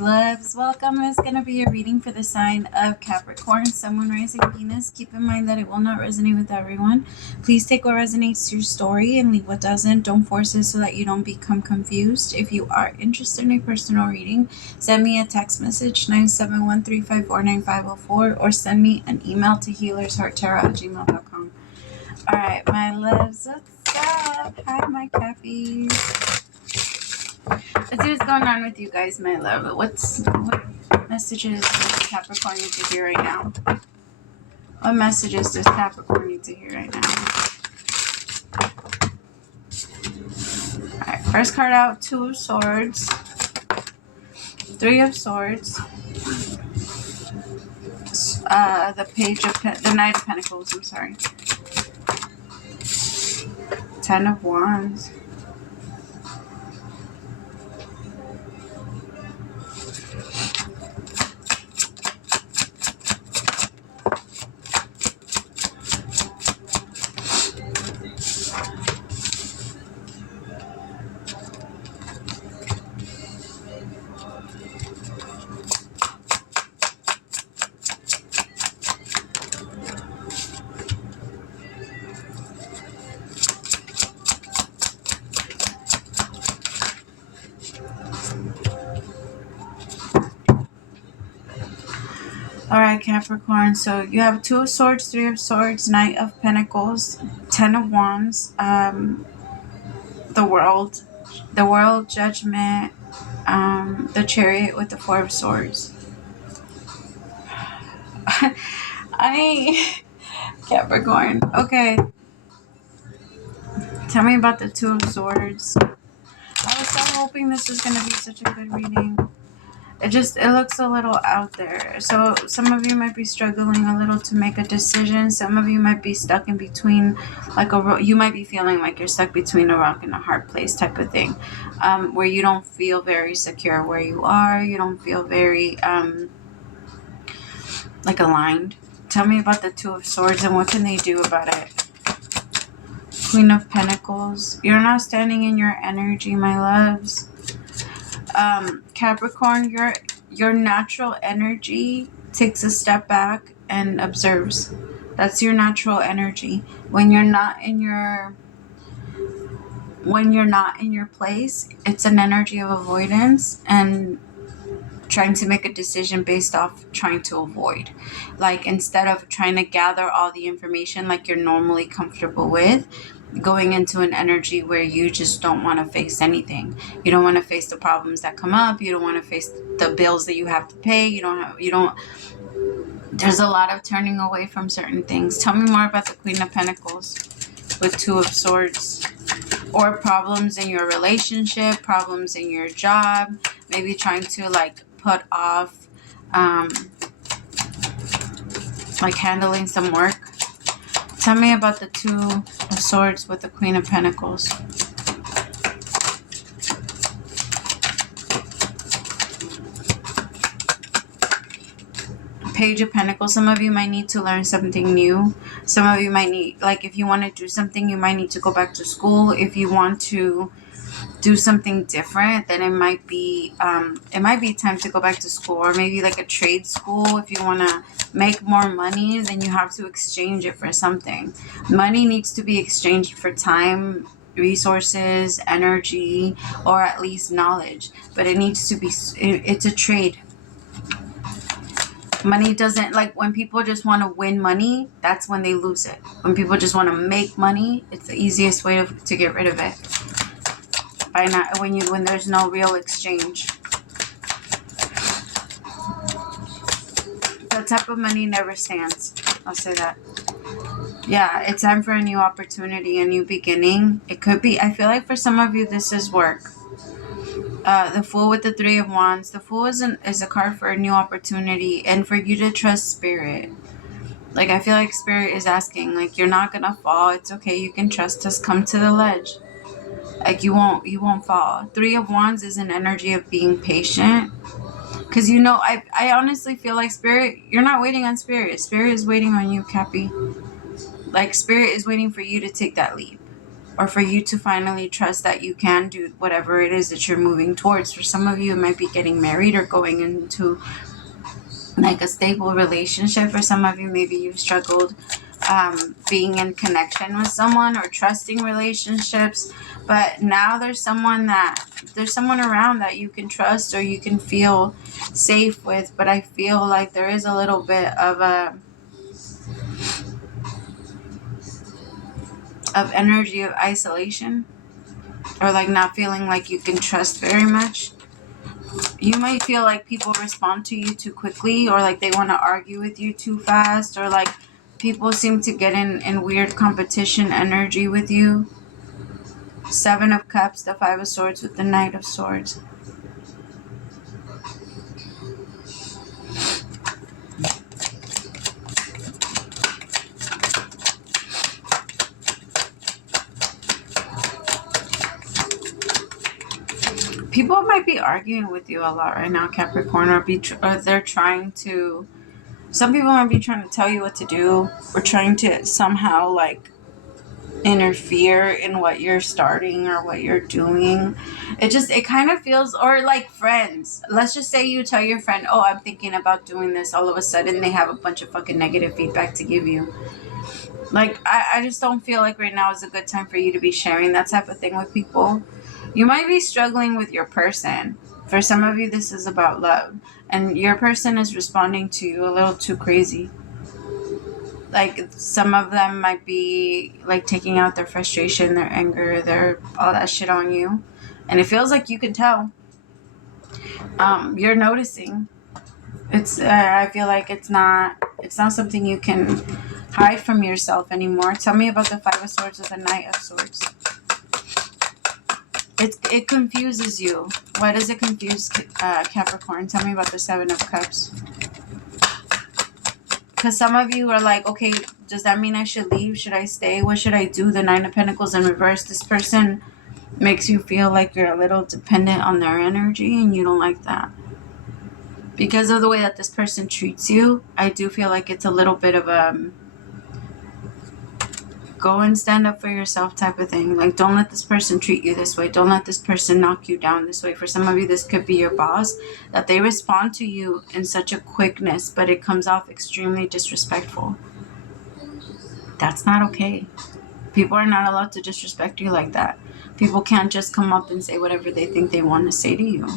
loves, welcome. It's going to be a reading for the sign of Capricorn, Sun, Moon, Rising, Venus. Keep in mind that it will not resonate with everyone. Please take what resonates to your story and leave what doesn't. Don't force it so that you don't become confused. If you are interested in a personal reading, send me a text message 971-354-9504 or send me an email to HealersHeartTarot@gmail.com. All right, my loves, what's up? Hi, my Cappies. Let's see what's going on with you guys, my love. What messages does Capricorn need to hear right now? What messages does Capricorn need to hear right now? Alright, first card out, Two of Swords, Three of Swords, the Knight of Pentacles, I'm sorry. Ten of Wands. Alright, Capricorn, so you have Two of Swords, Three of Swords, Knight of Pentacles, Ten of Wands, the World, Judgment, the Chariot with the Four of Swords. Capricorn, okay. Tell me about the Two of Swords. I was so hoping this was going to be such a good reading. It looks a little out there. So some of you might be struggling a little to make a decision. Some of you might be stuck in between, you might be feeling like you're stuck between a rock and a hard place type of thing, where you don't feel very secure where you are. You don't feel very aligned. Tell me about the Two of Swords and what can they do about it? Queen of Pentacles. You're not standing in your energy, my loves. Capricorn, your natural energy takes a step back and observes. That's your natural energy. When you're not in your place, it's an energy of avoidance and trying to make a decision based off trying to avoid. Like, instead of trying to gather all the information like you're normally comfortable with, going into an energy where you just don't want to face anything. You don't want to face the problems that come up. You don't want to face the bills that you have to pay. There's a lot of turning away from certain things. Tell me more about the Queen of Pentacles with Two of Swords. Or problems in your relationship, problems in your job, maybe trying to put off handling some work. Tell me about the Two of Swords with the Queen of Pentacles. Page of Pentacles. Some of you might need to learn something new. Some of you might need, if you want to do something, you might need to go back to school. If you want to do something different, then it might be time to go back to school, or maybe a trade school. If you want to make more money, then you have to exchange it for something. Money needs to be exchanged for time, resources, energy, or at least knowledge. But it needs to be, it's a trade. Money doesn't, when people just want to win money, that's when they lose it. When people just want to make money, it's the easiest way to get rid of it. When there's no real exchange. That type of money never stands. I'll say that. Yeah, it's time for a new opportunity, a new beginning. It could be, I feel like for some of you, this is work. The Fool with the Three of Wands. The Fool is a card for a new opportunity and for you to trust Spirit. I feel like Spirit is asking, you're not going to fall. It's okay. You can trust us. Come to the ledge. You won't fall. Three of Wands is an energy of being patient. Because, I honestly feel like Spirit, you're not waiting on Spirit. Spirit is waiting on you, Cappy. Spirit is waiting for you to take that leap. or for you to finally trust that you can do whatever it is that you're moving towards. For some of you, it might be getting married or going into like a stable relationship. For some of you, maybe you've struggled being in connection with someone or trusting relationships, but now there's someone around that you can trust or you can feel safe with. But I feel like there is a little bit of energy of isolation, or like not feeling like you can trust very much. You might feel like people respond to you too quickly, or like they want to argue with you too fast, or like people seem to get in weird competition energy with you. 7 of Cups, the 5 of Swords with the Knight of Swords. People might be arguing with you a lot right now, Capricorn, or they're trying to... Some people might be trying to tell you what to do, or trying to somehow like interfere in what you're starting or what you're doing. It kind of feels, or like friends. Let's just say you tell your friend, oh, I'm thinking about doing this. All of a sudden they have a bunch of fucking negative feedback to give you. Like, I just don't feel like right now is a good time for you to be sharing that type of thing with people. You might be struggling with your person. For some of you, this is about love. And your person is responding to you a little too crazy. Like, some of them might be, like, taking out their frustration, their anger, all that shit on you. And it feels like you can tell. You're noticing. I feel like it's not something you can hide from yourself anymore. Tell me about the 5 of Swords with the Knight of Swords. It confuses you. Why does it confuse Capricorn? Tell me about the 7 of Cups. Because some of you are like, okay, does that mean I should leave? Should I stay? What should I do? The 9 of Pentacles in reverse. This person makes you feel like you're a little dependent on their energy, and you don't like that. Because of the way that this person treats you, I do feel like it's a little bit of a go and stand up for yourself type of thing. Like, don't let this person treat you this way. Don't let this person knock you down this way. For some of you, this could be your boss, that they respond to you in such a quickness, but it comes off extremely disrespectful. That's not okay. People are not allowed to disrespect you like that. People can't just come up and say whatever they think they want to say to you.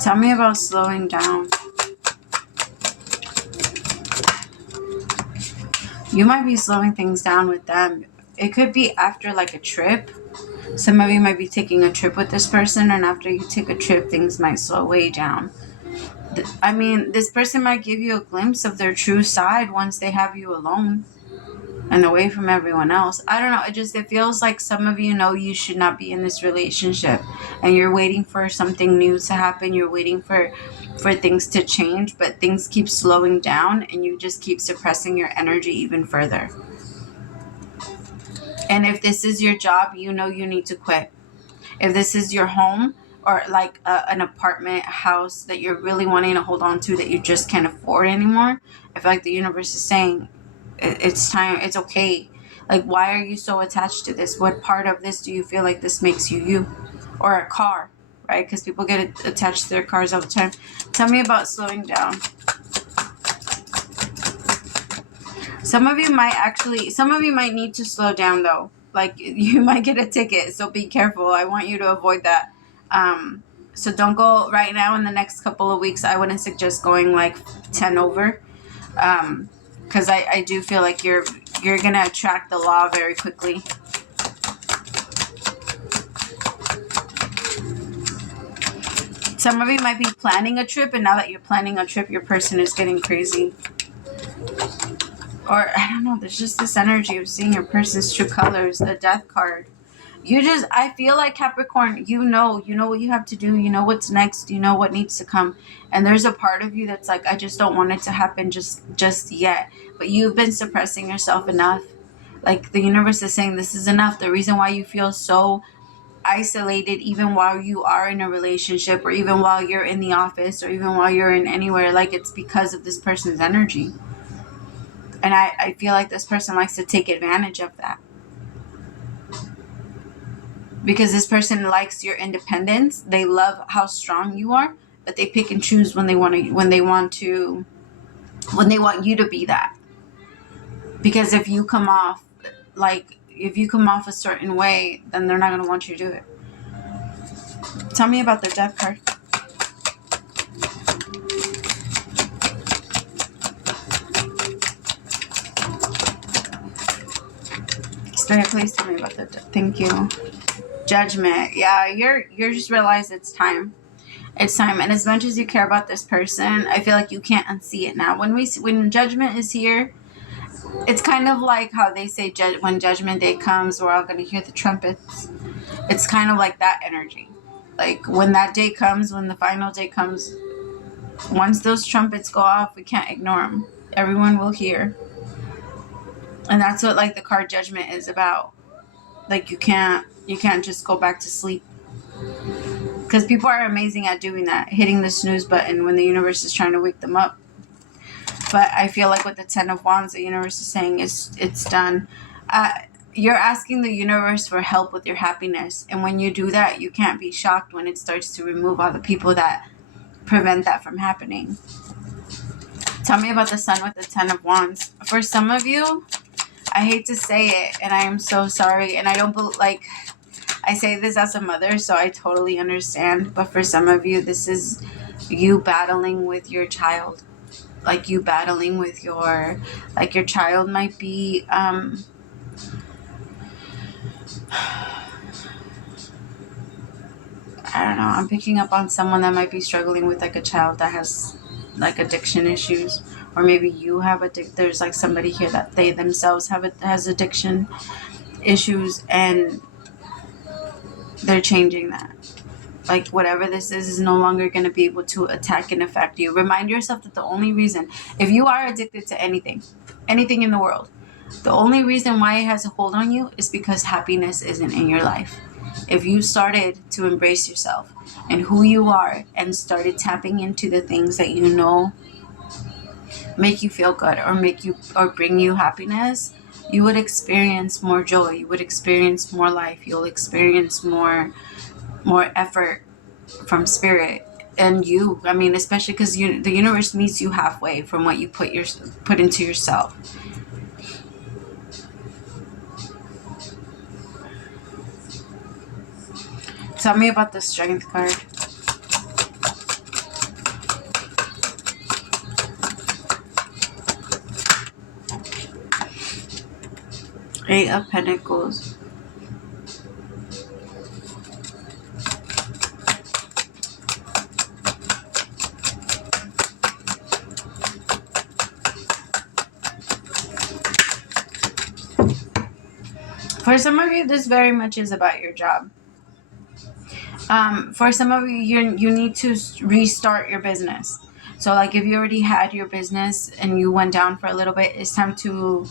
Tell me about slowing down. You might be slowing things down with them. It could be after like a trip. Some of you might be taking a trip with this person, and after you take a trip, things might slow way down. I mean, this person might give you a glimpse of their true side once they have you alone and away from everyone else. I don't know. It feels like some of you know you should not be in this relationship, and you're waiting for something new to happen. You're waiting for things to change, but things keep slowing down, and you just keep suppressing your energy even further. And if this is your job, you know you need to quit. If this is your home, or like an apartment, a house that you're really wanting to hold on to that you just can't afford anymore, I feel like the universe is saying, it's time, it's okay. Like, why are you so attached to this? What part of this do you feel like this makes you? Or a car, right? Because people get attached to their cars all the time. Tell me about slowing down. Some of you might need to slow down though. Like, you might get a ticket, so be careful. I want you to avoid that. So don't go right now. In the next couple of weeks, I wouldn't suggest going like 10 over. Because I do feel like you're going to attract the law very quickly. Some of you might be planning a trip, and now that you're planning a trip, your person is getting crazy. Or, I don't know, there's just this energy of seeing your person's true colors, the Death card. I feel like Capricorn, you know what you have to do. You know what's next. You know what needs to come. And there's a part of you that's like, I just don't want it to happen just yet. But you've been suppressing yourself enough. Like, the universe is saying this is enough. The reason why you feel so isolated even while you are in a relationship, or even while you're in the office, or even while you're in anywhere. Like, it's because of this person's energy. And I feel like this person likes to take advantage of that. Because this person likes your independence. They love how strong you are, but they pick and choose when they want you to be that. Because if you come off a certain way, then they're not going to want you to do it. Tell me about the Death card. Spirit, please tell me about the Death. Thank you. Judgment. Yeah, you're just realize it's time. It's time. And as much as you care about this person, I feel like you can't unsee it now. When Judgment is here, it's kind of like how they say when Judgment Day comes, we're all going to hear the trumpets. It's kind of like that energy. Like, when that day comes, when the final day comes, once those trumpets go off, we can't ignore them. Everyone will hear. And that's what, like, the card Judgment is about. Like, you can't just go back to sleep. Because people are amazing at doing that, hitting the snooze button when the universe is trying to wake them up. But I feel like with the Ten of Wands, the universe is saying it's done. You're asking the universe for help with your happiness. And when you do that, you can't be shocked when it starts to remove all the people that prevent that from happening. Tell me about the Sun with the Ten of Wands. For some of you, I hate to say it, and I am so sorry. And I don't I say this as a mother, so I totally understand. But for some of you, this is you battling with your child. Like, you battling with your child might be, I don't know. I'm picking up on someone that might be struggling with, like, a child that has, like, addiction issues. Or maybe you have there's, like, somebody here that they themselves has addiction issues, and they're changing that. Like, whatever this is no longer going to be able to attack and affect you. Remind yourself that the only reason, if you are addicted to anything in the world, the only reason why it has a hold on you is because happiness isn't in your life. If you started to embrace yourself and who you are, and started tapping into the things that you know make you feel good, or bring you happiness, you would experience more joy. You would experience more life. You'll experience more effort from spirit. And you, I mean, especially because the universe meets you halfway from what you put into yourself. Tell me about the Strength card. Eight of Pentacles. For some of you, this very much is about your job. For some of you, you need to restart your business. So, like, if you already had your business and you went down for a little bit, it's time to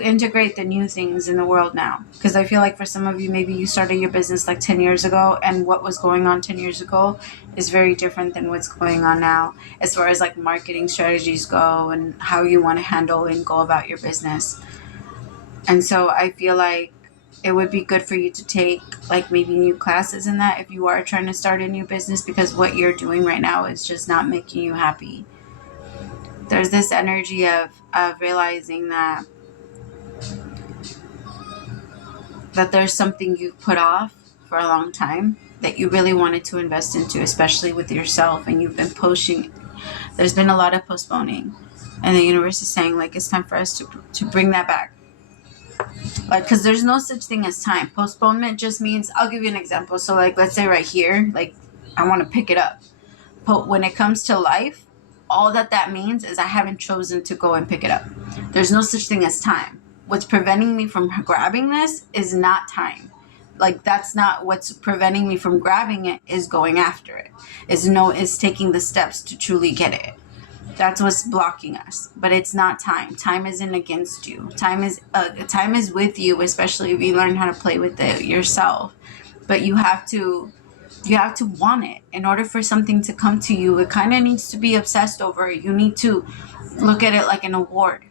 integrate the new things in the world now. Because I feel like for some of you, maybe you started your business like 10 years ago, and what was going on 10 years ago is very different than what's going on now, as far as, like, marketing strategies go and how you want to handle and go about your business. And so I feel like it would be good for you to take, like, maybe new classes in that if you are trying to start a new business, because what you're doing right now is just not making you happy. There's this energy of realizing that there's something you've put off for a long time that you really wanted to invest into, especially with yourself, and you've been pushing. There's been a lot of postponing, and the universe is saying, like, it's time for us to bring that back. Like, because there's no such thing as time. Postponement just means, I'll give you an example. So, like, let's say right here, like, I want to pick it up. But when it comes to life, all that means is I haven't chosen to go and pick it up. There's no such thing as time. What's preventing me from grabbing this is not time. Like, that's not what's preventing me from grabbing it, is going after it. Is taking the steps to truly get it. That's what's blocking us. But it's not time. Time isn't against you. Time is with you, especially if you learn how to play with it yourself. but you have to want it. In order for something to come to you, it kind of needs to be obsessed over it. You need to look at it like an award,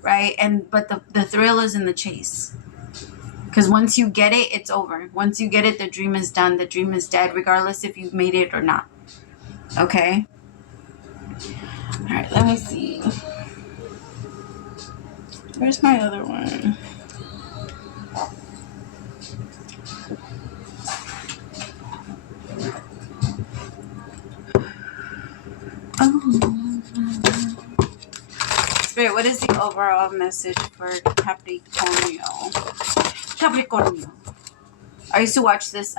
right? But the thrill is in the chase. Because once you get it, it's over. Once you get it, the dream is done. The dream is dead, regardless if you've made it or not. Okay? All right, let me see. Where's my other one? Spirit, what is the overall message for Capricorn? I used to watch this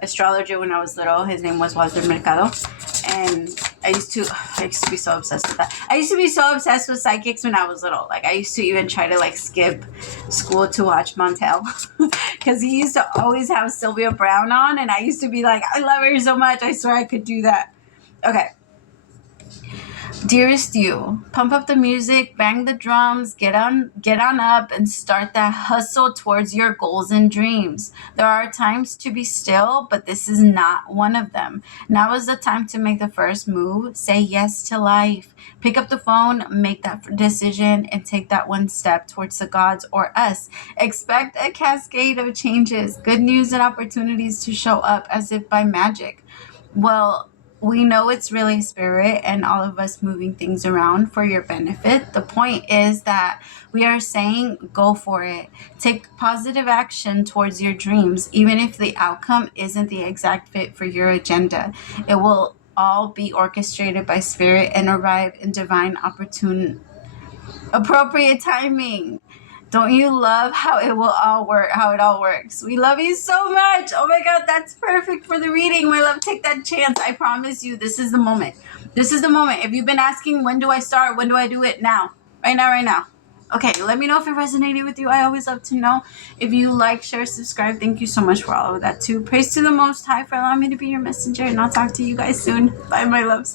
astrologer when I was little. His name was Walter Mercado. And I used to be so obsessed with that. I used to be so obsessed with psychics when I was little. Like, I used to even try to, like, skip school to watch Montel. Because he used to always have Sylvia Brown on. And I used to be like, I love her so much. I swear I could do that. Okay. Dearest you, pump up the music, bang the drums, get on up and start that hustle towards your goals and dreams. There are times to be still, but this is not one of them. Now is the time to make the first move. Say yes to life. Pick up the phone, make that decision, and take that one step towards the gods or us. Expect a cascade of changes, good news and opportunities to show up as if by magic. Well, we know it's really spirit and all of us moving things around for your benefit. The point is that we are saying go for it. Take positive action towards your dreams, even if the outcome isn't the exact fit for your agenda. It will all be orchestrated by spirit and arrive in divine appropriate timing. Don't you love how it all works? We love you so much. Oh my God, that's perfect for the reading. My love, take that chance. I promise you, this is the moment. This is the moment. If you've been asking, when do I start? When do I do it? Now. Right now. Okay, let me know if it resonated with you. I always love to know. If you like, share, subscribe. Thank you so much for all of that too. Praise to the Most High for allowing me to be your messenger. And I'll talk to you guys soon. Bye, my loves.